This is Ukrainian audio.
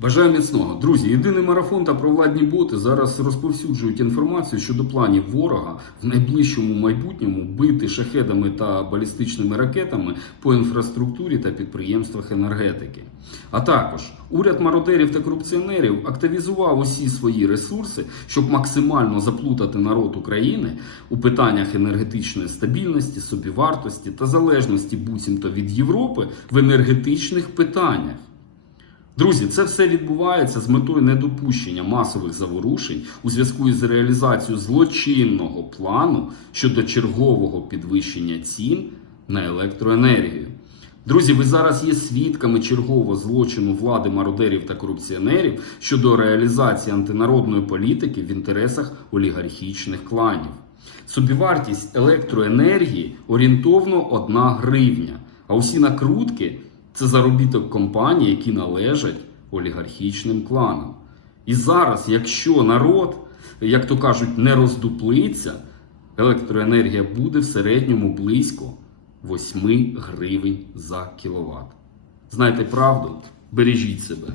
Бажаю міцного. Друзі, єдиний марафон та провладні боти зараз розповсюджують інформацію щодо планів ворога в найближчому майбутньому бити шахедами та балістичними ракетами по інфраструктурі та підприємствах енергетики. А також уряд мародерів та корупціонерів активізував усі свої ресурси, щоб максимально заплутати народ України у питаннях енергетичної стабільності, собівартості та залежності буцімто від Європи в енергетичних питаннях. Друзі, це все відбувається з метою недопущення масових заворушень у зв'язку із реалізацією злочинного плану щодо чергового підвищення цін на електроенергію. Друзі, ви зараз є свідками чергового злочину влади мародерів та корупціонерів щодо реалізації антинародної політики в інтересах олігархічних кланів. Собівартість електроенергії орієнтовно 1 гривня, а усі накрутки це заробіток компаній, які належать олігархічним кланам. І зараз, якщо народ, як то кажуть, не роздуплиться, електроенергія буде в середньому близько 8 гривень за кіловат. Знайте правду, бережіть себе.